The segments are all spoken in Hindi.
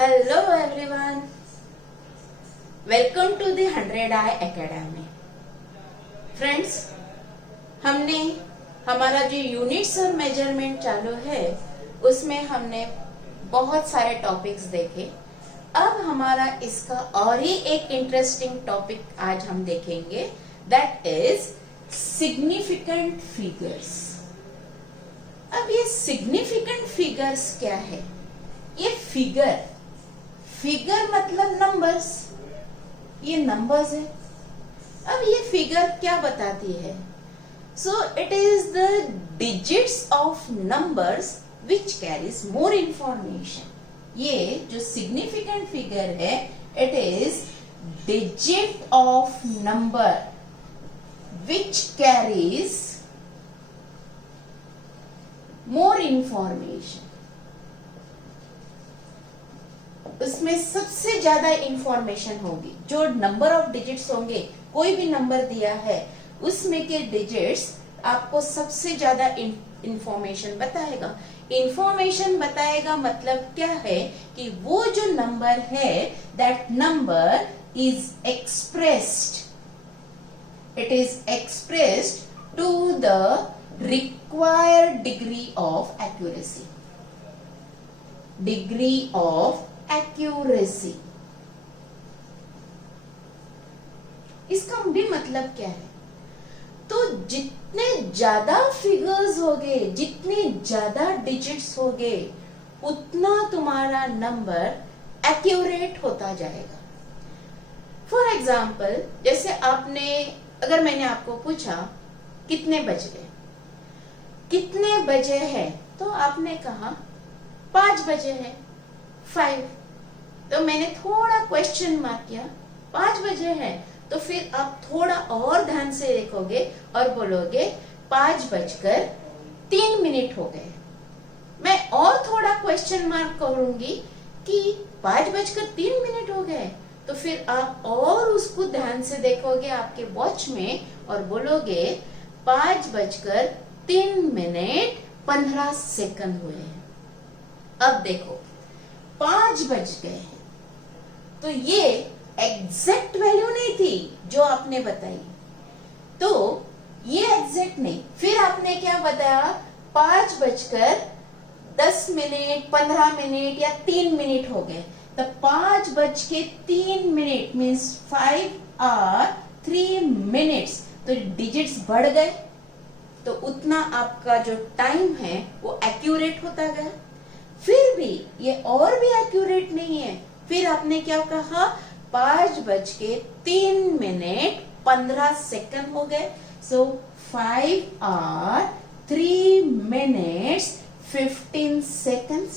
Hello everyone, welcome to the 100 I academy. Friends, हमने हमारा जो यूनिट्स और मेजरमेंट चालू है उसमें हमने बहुत सारे टॉपिक्स देखे। अब हमारा इसका और ही एक इंटरेस्टिंग टॉपिक आज हम देखेंगे, दैट इज सिग्निफिकेंट फिगर्स। अब ये सिग्निफिकेंट फिगर्स क्या है? ये फिगर मतलब नंबर्स, ये नंबर्स है। अब ये फिगर क्या बताती है? So it is the digits of numbers which carries more information. ये जो सिग्निफिकेंट फिगर है, it is digit of number which carries more information. उसमें सबसे ज्यादा इंफॉर्मेशन होगी। जो नंबर ऑफ डिजिट्स होंगे, कोई भी नंबर दिया है उसमें के डिजिट्स आपको सबसे ज्यादा इंफॉर्मेशन बताएगा। इंफॉर्मेशन बताएगा मतलब क्या है कि वो जो नंबर है, that number is expressed, it is expressed to the required degree of accuracy, degree of accuracy. इसका भी मतलब क्या है? तो जितने ज्यादा फिगर्स होंगे, जितने ज्यादा डिजिट्स होंगे, उतना तुम्हारा नंबर एक्यूरेट होता जाएगा। फॉर एग्जाम्पल, जैसे अगर मैंने आपको पूछा कितने बज गए, कितने बजे है, तो आपने कहा 5 बजे है, 5। तो मैंने थोड़ा क्वेश्चन मार्क किया, 5 बजे है। तो फिर आप थोड़ा और ध्यान से देखोगे और बोलोगे 5:03 हो गए। मैं और थोड़ा क्वेश्चन मार्क करूंगी कि 5:03 हो गए। तो फिर आप और उसको ध्यान से देखोगे आपके वॉच में और बोलोगे 5:03 हुए हैं। अब देखो 5 बज गए हैं, तो ये एग्जैक्ट वैल्यू नहीं थी जो आपने बताई, तो ये एग्जैक्ट नहीं। फिर आपने क्या बताया? 5:10, 15 या 3 हो गए। तो 5:03 मीन्स 5 hours 3 minutes। तो डिजिट्स बढ़ गए, तो उतना आपका जो टाइम है वो एक्यूरेट होता गया। फिर भी ये और भी एक्यूरेट नहीं है। फिर आपने क्या कहा? 5:03 हो गए। सो 5 hours 3 minutes 15 seconds।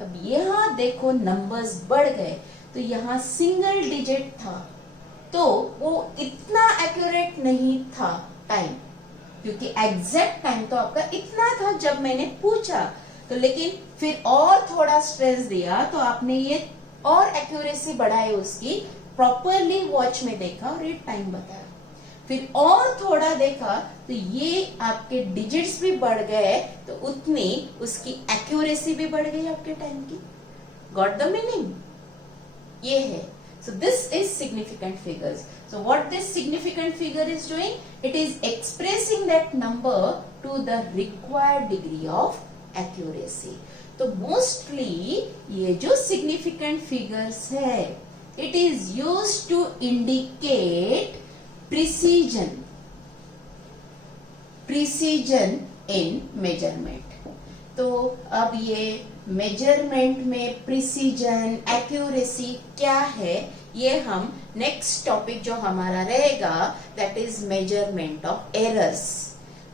अब यहां देखो नंबर्स बढ़ गए, तो यहां सिंगल डिजिट था, तो वो इतना एक्यूरेट नहीं था टाइम, क्योंकि एग्जैक्ट टाइम तो आपका इतना था जब मैंने पूछा। तो लेकिन फिर और थोड़ा स्ट्रेस दिया, तो आपने ये और एक्यूरेसी बढ़ाई उसकी, प्रॉपरली वॉच में देखा और ये टाइम बताया। फिर और थोड़ा देखा, तो ये आपके डिजिट्स भी बढ़ गए, तो उतनी उसकी एक्यूरेसी भी बढ़ गई आपके टाइम की। Got the meaning? ये है। So this is significant figures. So what this significant figure is doing? It is expressing that number to the required degree of accuracy. तो मोस्टली ये जो सिग्निफिकेंट फिगर्स है, it is used to indicate precision in measurement. तो अब ये मेजरमेंट में प्रिसीजन, एक्यूरेसी क्या है, ये हम नेक्स्ट टॉपिक जो हमारा रहेगा, that is measurement of errors.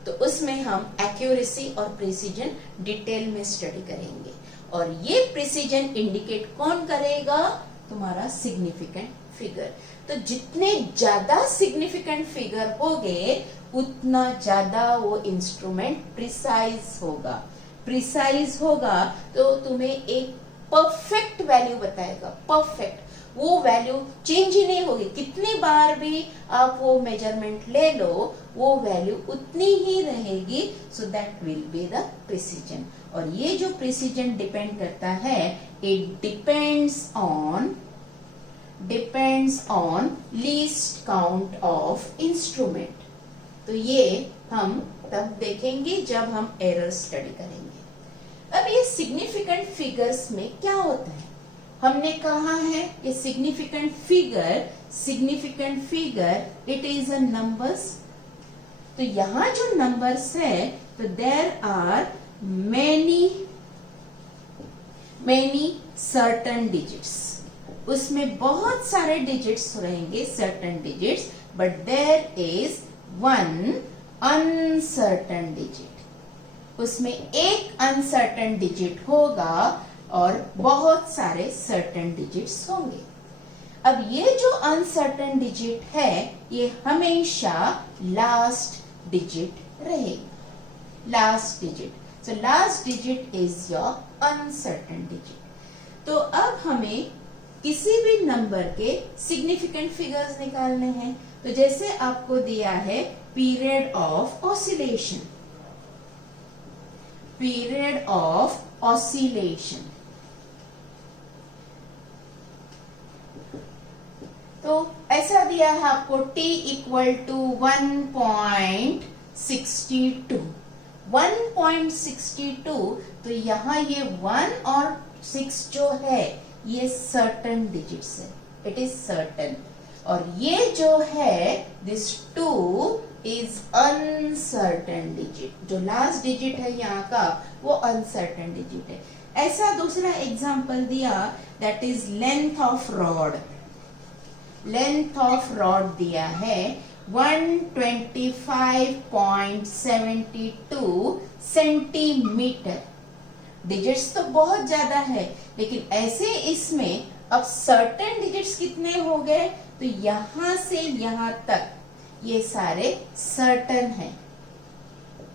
तो उसमें हम एक्यूरेसी और प्रिसीजन डिटेल में स्टडी करेंगे। और ये प्रिसीजन इंडिकेट कौन करेगा? तुम्हारा सिग्निफिकेंट फिगर। तो जितने ज्यादा सिग्निफिकेंट फिगर होंगे, उतना ज्यादा वो इंस्ट्रूमेंट प्रिसाइज होगा, तो तुम्हें एक परफेक्ट वैल्यू बताएगा। परफेक्ट वो वैल्यू चेंज ही नहीं होगी, कितनी बार भी आप वो मेजरमेंट ले लो वो वैल्यू उतनी ही रहेगी, so that will be the precision. और ये जो प्रिसीजन डिपेंड करता है, it depends on least count of instrument. तो ये हम तब देखेंगे जब हम एरर स्टडी करेंगे। अब ये सिग्निफिकेंट फिगर्स में क्या होता है, हमने कहा है ये significant figure it is a numbers. तो यहां जो नंबर्स है, तो there are many certain digits, उसमें बहुत सारे डिजिट्स रहेंगे, certain digits, but there is one uncertain digit, उसमें एक अनसर्टन डिजिट होगा और बहुत सारे सर्टन डिजिट्स होंगे। अब ये जो अनसर्टन डिजिट है ये हमेशा लास्ट डिजिट रहेगा, last digit. So last digit is your uncertain digit. तो अब हमें किसी भी नंबर के सिग्निफिकेंट फिगर्स निकालने हैं। तो जैसे आपको दिया है पीरियड ऑफ ऑसिलेशन, तो ऐसा दिया है आपको t इक्वल टू 1.62, 1.62। तो यहाँ ये 1 और 6 जो है ये सर्टन डिजिट्स है, इट इज सर्टन। और ये जो है दिस 2 इज अनसर्टन डिजिट, जो लास्ट डिजिट है यहाँ का वो अनसर्टन डिजिट है। ऐसा दूसरा एग्जांपल दिया, that is length of rod. Length of rod दिया है 125.72 सेंटीमीटर। डिजिट्स तो बहुत ज्यादा है, लेकिन ऐसे इसमें अब सर्टेन डिजिट्स कितने हो गए, तो यहां से यहां तक ये सारे सर्टन है,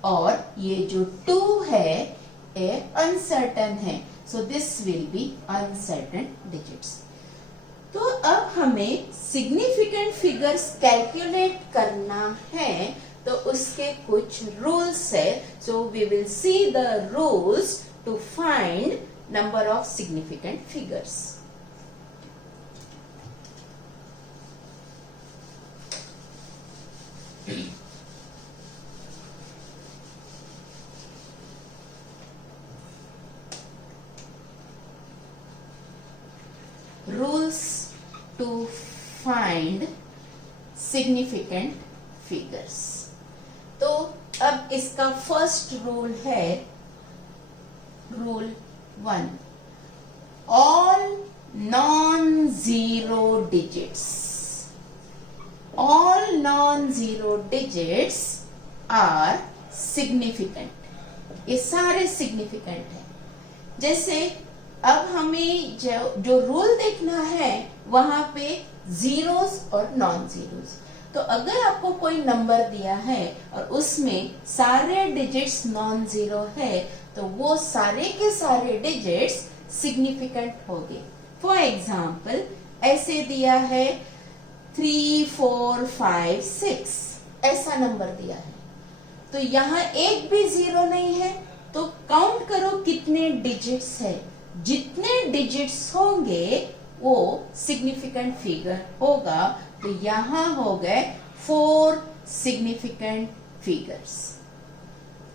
और ये जो 2 है ये अनसर्टन है। So this will be uncertain digits. तो अब हमें सिग्निफिकेंट फिगर्स कैलकुलेट करना है, तो उसके कुछ रूल्स है। So we will see the rules to find number of significant figures. Rules to find significant figures। तो अब इसका फर्स्ट रूल है rule 1, all non-zero digits are significant। ये सारे सिग्निफिकेंट है। जैसे अब हमें जो रूल देखना है वहां पे जीरोस और नॉन जीरोस। तो अगर आपको कोई नंबर दिया है और उसमें सारे डिजिट्स नॉन जीरो है, तो वो सारे के सारे डिजिट्स सिग्निफिकेंट होंगे। फॉर एग्जाम्पल ऐसे दिया है 3, 4, 5, 6 ऐसा नंबर दिया है, तो यहाँ एक भी जीरो नहीं है, तो काउंट करो कितने डिजिट्स है। जितने डिजिट्स होंगे वो सिग्निफिकेंट फिगर होगा। तो यहां हो गए 4 सिग्निफिकेंट फिगर्स।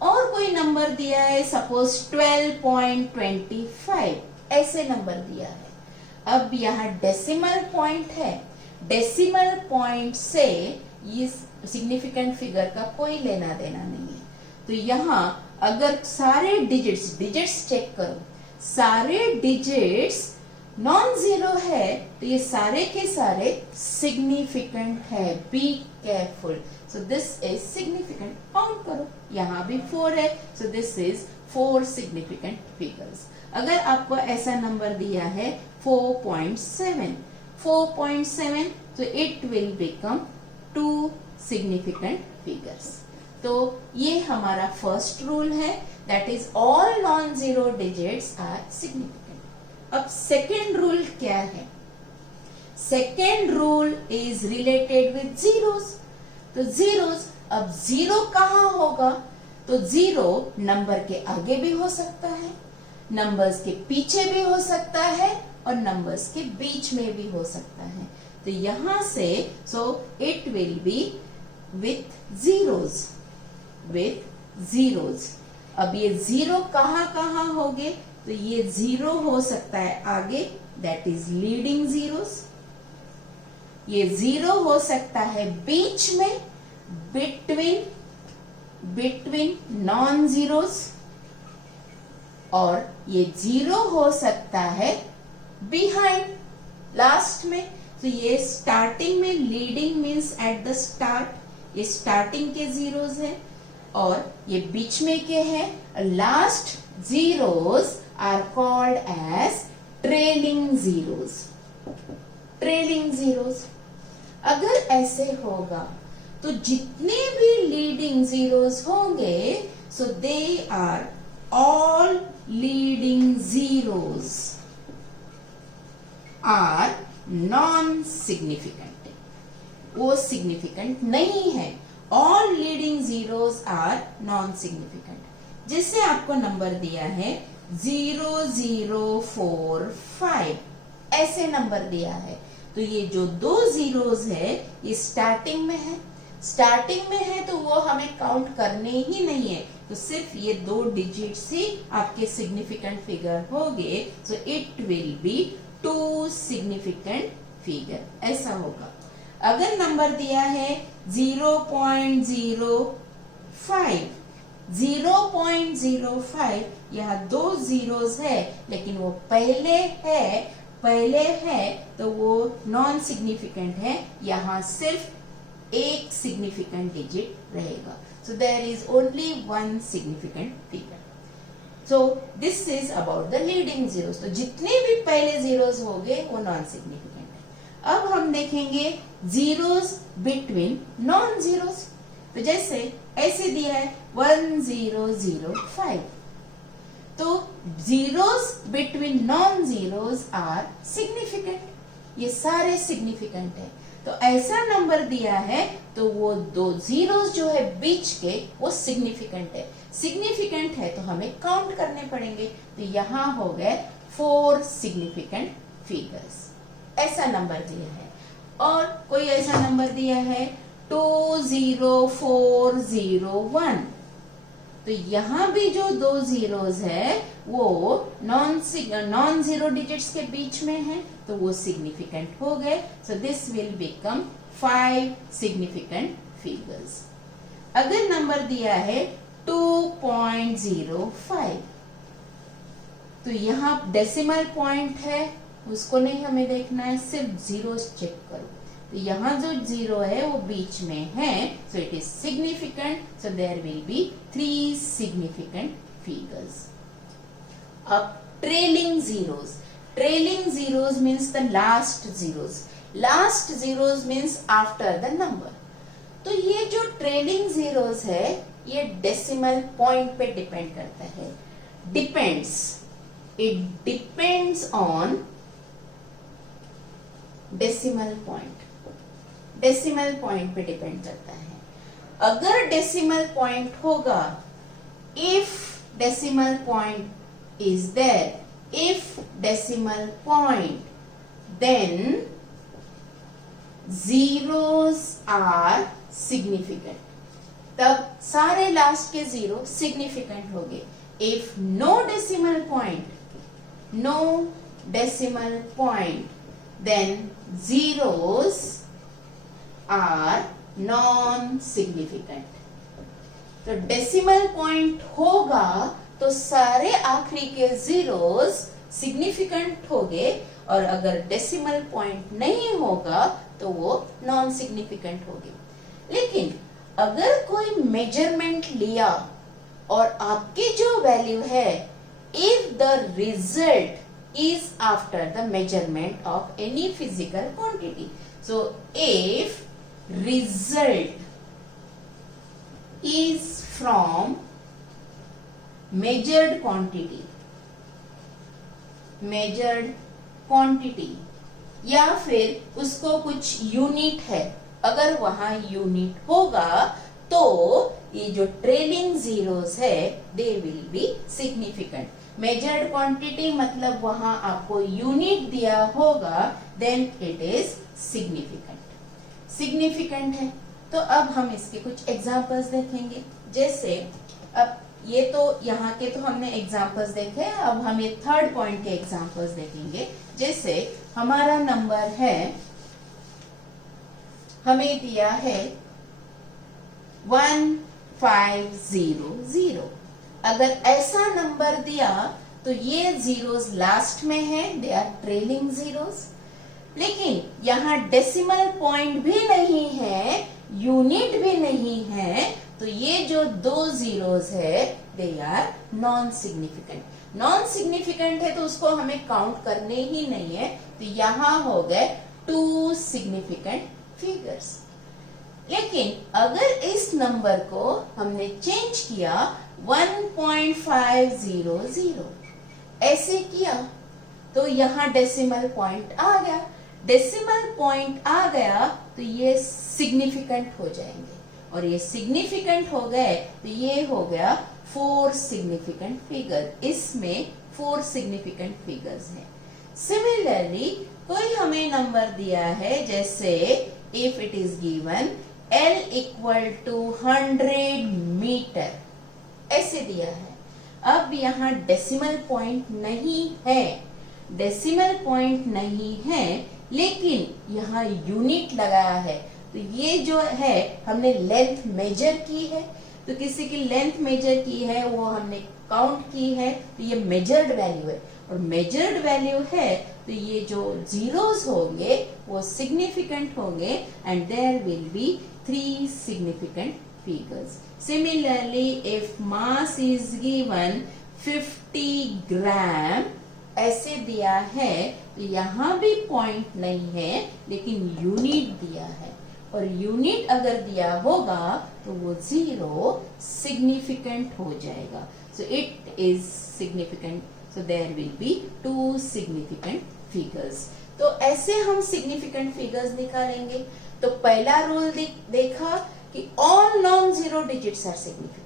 और कोई नंबर दिया है, सपोज 12.25 ऐसे नंबर दिया है। अब यहाँ डेसिमल पॉइंट है, डेसिमल पॉइंट से ये सिग्निफिकेंट फिगर का कोई लेना देना नहीं है। तो यहाँ अगर सारे डिजिट्स चेक करो, सारे डिजिट्स नॉन जीरो है, तो ये सारे के सारे सिग्निफिकेंट है। Be careful. So this is significant. Count करो, यहाँ भी 4 है, so this is 4 significant figures. अगर आपको ऐसा नंबर दिया है 4.7, तो it will become 2 significant figures. तो ये हमारा फर्स्ट रूल है, that is all non zero digits are significant. अब सेकेंड रूल क्या है? Second rule is related with zeros. तो जीरोस, अब जीरो कहाँ होगा? तो जीरो नंबर के आगे भी हो सकता है, नंबर्स के पीछे भी हो सकता है और नंबर्स के बीच में भी हो सकता है। तो यहां से it will B with zeros, with zeros. अब ये जीरो कहाँ कहाँ होंगे? तो ये जीरो हो सकता है आगे, दैट इज लीडिंग जीरोस। ये जीरो हो सकता है बीच में, बिटवीन नॉन जीरोस, और ये जीरो हो सकता है बिहाइंड, लास्ट में। तो ये स्टार्टिंग में, leading means at the start, ये स्टार्टिंग के जीरोस हैं और ये बीच में के हैं। Last zeros are called as trailing zeros, trailing zeros. अगर ऐसे होगा तो जितने भी लीडिंग जीरोस होंगे, so they are all leading zeros are non significant, वो सिग्निफिकेंट नहीं है। All leading zeros are non significant. जिससे आपको नंबर दिया है 0045, ऐसे नंबर दिया है, तो ये जो दो जीरोस है ये स्टार्टिंग में है, स्टार्टिंग में है तो वो हमें काउंट करने ही नहीं है, तो सिर्फ ये दो डिजिट्स ही आपके सिग्निफिकेंट फिगर होंगे। So it will be two significant figure, ऐसा होगा। अगर नंबर दिया है 0.05, 0.05, यहाँ दो जीरोस है लेकिन वो पहले है तो वो नॉन सिग्निफिकेंट है, यहाँ सिर्फ एक सिग्निफिकेंट डिजिट रहेगा। So there is only one significant figure. So this is about the leading zeros. तो जितने भी पहले जीरोस होंगे वो नॉन सिग्निफिकेंट है। अब हम देखेंगे जीरोस बिटवीन नॉन जीरोस। तो जैसे ऐसे दिया है 1005, तो zeros between non zeros are significant, ये सारे सिग्निफिकेंट है। तो ऐसा नंबर दिया है तो वो दो जीरोस जो है बीच के वो सिग्निफिकेंट है, सिग्निफिकेंट है तो हमें काउंट करने पड़ेंगे। तो यहाँ हो गए 4 सिग्निफिकेंट फिगर्स, ऐसा नंबर दिया है। और कोई ऐसा नंबर दिया है 20401, तो यहाँ भी जो दो जीरोस है वो नॉन जीरो डिजिट्स के बीच में है तो वो सिग्निफिकेंट हो गए। So this will become 5 significant figures. अगर नंबर दिया है 2.05, तो यहाँ डेसिमल पॉइंट है, उसको नहीं हमें देखना है, सिर्फ जीरोस चेक करो। तो यहाँ जो जीरो है वो बीच में है, so it is significant. So there will be 3 significant figures. अब trailing zeros, trailing zeros means the last zeros, last zeros means after the number. तो ये जो ट्रेलिंग जीरोस है ये डेसिमल पॉइंट पे डिपेंड करता है, depends, it depends on decimal point, decimal point पे डिपेंड करता है। अगर डेसिमल पॉइंट होगा, if decimal point is there, if decimal point, then zeros are significant, तब सारे लास्ट के जीरो सिग्निफिकेंट हो गए। If no decimal point then zeros are non significant। तो डेसिमल पॉइंट होगा तो सारे आखिरी के जीरोस सिग्निफिकेंट होंगे, और अगर डेसिमल पॉइंट नहीं होगा तो वो नॉन सिग्निफिकेंट होंगे। लेकिन अगर कोई मेजरमेंट लिया और आपकी जो वैल्यू है, if the result is after the measurement of any physical quantity, so if result is from measured quantity, या फिर उसको कुछ यूनिट है, अगर वहां यूनिट होगा तो ये जो ट्रेलिंग जीरोस है they will be significant. Measured quantity मतलब वहां आपको यूनिट दिया होगा, then it is significant. Significant है तो अब हम इसके कुछ एग्जांपल्स देखेंगे। जैसे अब ये तो यहाँ के तो हमने एग्जांपल्स देखे, अब हम ये थर्ड पॉइंट के एग्जांपल्स देखेंगे। जैसे हमारा नंबर है, हमें दिया है 1500। अगर ऐसा नंबर दिया तो ये जीरोस लास्ट में है, दे आर ट्रेलिंग जीरोस। लेकिन यहाँ डेसिमल पॉइंट भी नहीं है, यूनिट भी नहीं है, तो ये जो दो जीरोस है they are non significant. Non significant है तो उसको हमें काउंट करने ही नहीं है, तो यहाँ हो गए टू सिग्निफिकेंट फिगर्स। लेकिन अगर इस नंबर को हमने चेंज किया 1.500 ऐसे किया तो यहाँ डेसिमल पॉइंट आ गया। डेसिमल पॉइंट आ गया तो ये सिग्निफिकेंट हो जाएंगे, और ये सिग्निफिकेंट हो गए तो ये हो गया 4 सिग्निफिकेंट फिगर। इसमें 4 सिग्निफिकेंट फिगर्स हैं। सिमिलरली कोई हमें नंबर दिया है, जैसे if it is given L equal to 100 metre, ऐसे दिया है। अब यहाँ डेसिमल पॉइंट नहीं है, डेसिमल पॉइंट नहीं है, लेकिन यहाँ यूनिट लगाया है। तो ये जो है हमने लेंथ मेजर की है, तो किसी की लेंथ मेजर की है वो हमने काउंट की है, तो ये मेजर्ड वैल्यू है। और मेजर्ड वैल्यू है तो ये जो जीरोस होंगे वो सिग्निफिकेंट होंगे, and there will be 3 significant figures. Similarly, if mass is given 50 gram, ऐसे दिया है तो यहाँ भी पॉइंट नहीं है, लेकिन यूनिट दिया है, और यूनिट अगर दिया होगा तो वो जीरो सिग्निफिकेंट हो जाएगा। So it is significant, so there will be 2 significant figures. तो ऐसे हम सिग्निफिकेंट फिगर्स निकालेंगे। तो पहला रूल देखा कि all non zero digits are significant.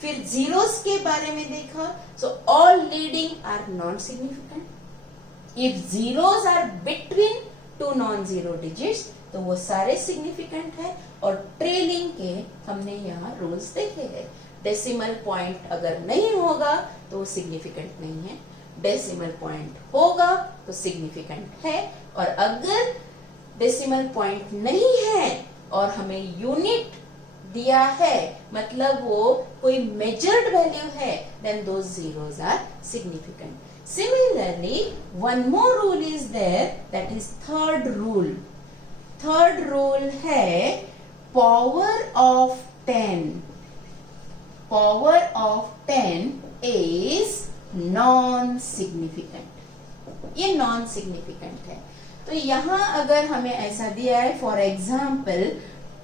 फिर जीरोस के बारे में देखा, so all leading are non significant. If zeros are between 2 non zero digits तो वो सारे सिग्निफिकेंट है। और ट्रेलिंग के हमने यहाँ रूल्स देखे हैं। डेसिमल पॉइंट अगर नहीं होगा तो सिग्निफिकेंट नहीं है, डेसिमल पॉइंट होगा तो सिग्निफिकेंट है, और अगर डेसिमल पॉइंट नहीं है और हमें यूनिट दिया है, मतलब वो कोई मेजर्ड वैल्यू है, then those zeros are significant. Similarly one more rule is there, that is third rule. Third rule है power of 10। Power of 10 is non significant. ये नॉन सिग्निफिकेंट है। तो यहाँ अगर हमें ऐसा दिया है, for example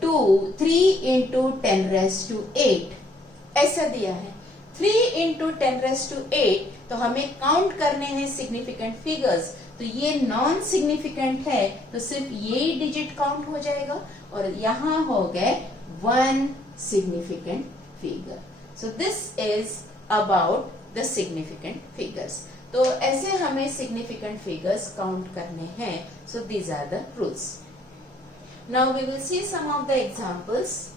3 into 10 raised to 8 ऐसा दिया है। 3 into 10 raised to 8 तो हमें काउंट करने हैं सिग्निफिकेंट फिगर्स, तो ये नॉन सिग्निफिकेंट है तो सिर्फ यही डिजिट काउंट हो जाएगा, और यहाँ हो गए 1 significant figure. So this is about the significant figures. तो ऐसे हमें सिग्निफिकेंट फिगर्स काउंट करने हैं। So these are the rules. Now we will see some of the examples.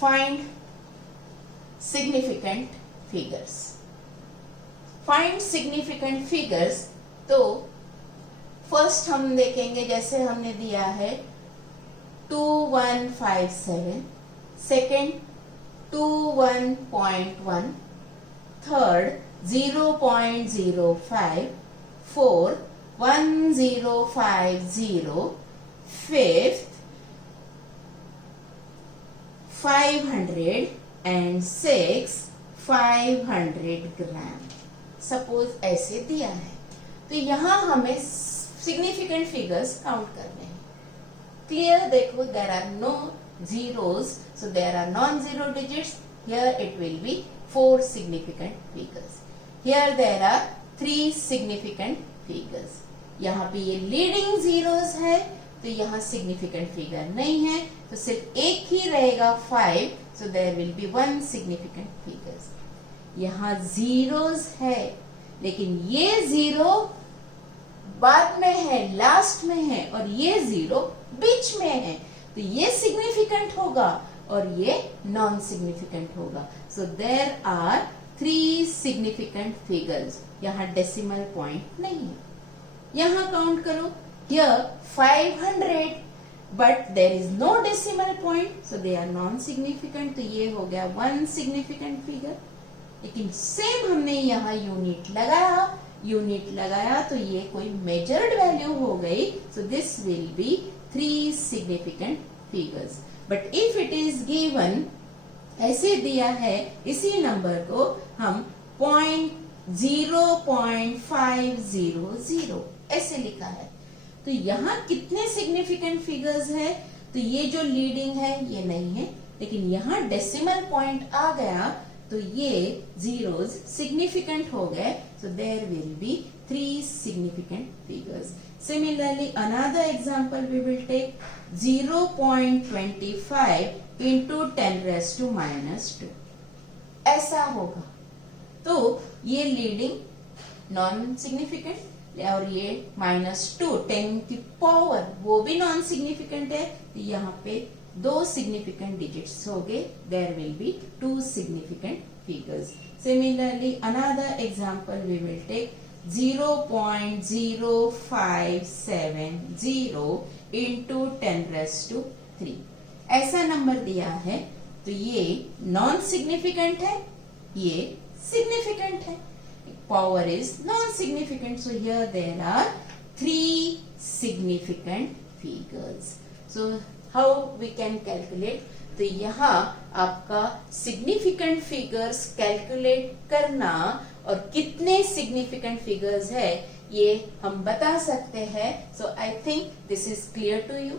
Find significant figures. Find significant figures, तो फर्स्ट हम देखेंगे, जैसे हमने दिया है 2157, second 21.1, third 0.05, fourth 1050, fifth 500 and six 500 gram. Suppose ऐसे दिया है, तो यहाँ हमें सिग्निफिकेंट फिगर्स काउंट करने हैं। clear, देखो there are no zeros, so there are non-zero digits. Here it will be 4 significant figures. Here there are 3 significant figures. यहाँ पे ये leading zeros है, तो यहाँ significant figure नहीं है, तो सिर्फ एक ही रहेगा 5, so there will be 1 significant figures. यहाँ zeros है, लेकिन ये zero बाद में है, लास्ट में है, और ये जीरो बीच में है, तो ये सिग्निफिकेंट होगा और ये नॉन सिग्निफिकेंट होगा. So there are 3 significant figures. यहाँ डेसिमल पॉइंट नहीं है. यहाँ काउंट करो. Here 500 but there is no decimal point, so they are non significant. तो ये हो गया 1 सिग्निफिकेंट फिगर. लेकिन सेम हमने यहाँ यूनिट लगाया तो ये कोई मेजर्ड वैल्यू हो गई. So this will be 3 significant figures. But if it is given, ऐसे दिया है, इसी नंबर को हम 0.500 ऐसे लिखा है. तो यहाँ कितने सिग्निफिकेंट फिगर्स है? तो ये जो लीडिंग है ये नहीं है, लेकिन यहाँ डेसिमल पॉइंट आ गया तो ये zeros significant हो गए. So there will be 3 significant figures. Similarly, another example we will take 0.25 into 10 raised to minus 2. ऐसा होगा. तो ये leading नॉन सिग्निफिकेंट और ये -2 10 की पावर वो भी नॉन सिग्निफिकेंट है. तो यहाँ पे 2 significant digits हो गए. There will be 2 significant figures. Similarly, another example we will take 0.0570 into 10 raised to 3. ऐसा नंबर दिया है तो ये नॉन सिग्निफिकेंट है, ये सिग्निफिकेंट है. Power is non significant, so here there are 3 significant figures. So how we can calculate? तो यहाँ आपका सिग्निफिकेंट फिगर्स कैलकुलेट करना और कितने सिग्निफिकेंट फिगर्स है ये हम बता सकते हैं. So I think this is clear to you.